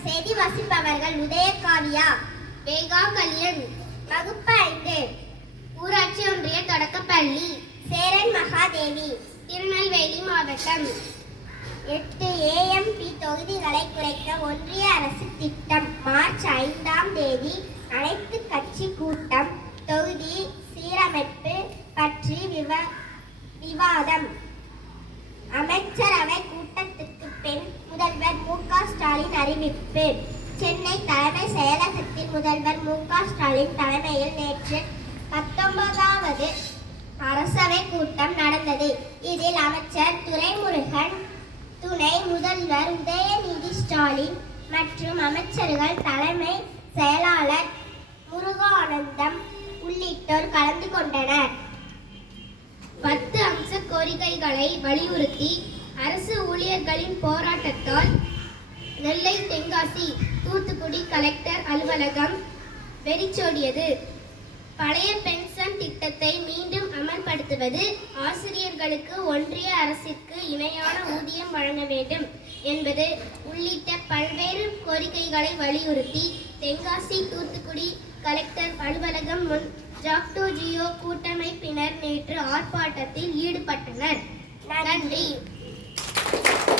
செய்தி வாசிப்பவர்கள் உதயகாவியா, வேகா கலியன். வகுப்பு 5. ஊராட்சி ஒன்றிய தொடக்கப்பள்ளி, சேரன் மகாதேவி, திருநெல்வேலி மாவட்டம். 8 AMP தொகுதிகளை குறைக்க ஒன்றிய அரசு திட்டம். மார்ச் 5ஆம் தேதி அனைத்து கட்சி கூட்டம். தொகுதி சீரமைப்பு பற்றி விவாதம். அமைச்சரவை கூட்டத்துக்கு பின் முதல்வர் மு.க. ஸ்டாலின் அறிவிப்பு. சென்னை தலைமை செயலகத்தில் முதல்வர் மு.க. ஸ்டாலின் தலைமையில் நேற்று 19வது அரசவை கூட்டம் நடந்தது. இதில் அமைச்சர் துரைமுருகன், துணை முதல்வர் உதயநிதி ஸ்டாலின் மற்றும் அமைச்சர்கள், தலைமை செயலாளர் முருகானந்தம் உள்ளிட்டோர் கலந்து கொண்டனர். 10 அம்ச கோரிக்கைகளை வலியுறுத்தி அரசு ஊழியர்களின் போராட்டத்தால் நெல்லை, தென்காசி, தூத்துக்குடி கலெக்டர் அலுவலகம் வெறிச்சோடியது. பழைய பென்ஷன் திட்டத்தை மீண்டும் அமல்படுத்துவது, ஆசிரியர்களுக்கு ஒன்றிய அரசிற்கு இணையான ஊதியம் வழங்க வேண்டும் என்பது உள்ளிட்ட பல்வேறு கோரிக்கைகளை வலியுறுத்தி தென்காசி, தூத்துக்குடி கலெக்டர் அலுவலகம் முன் ஜாக்டோ ஜியோ கூட்டமைப்பினர் நேற்று ஆர்ப்பாட்டத்தில் ஈடுபட்டனர். நன்றி.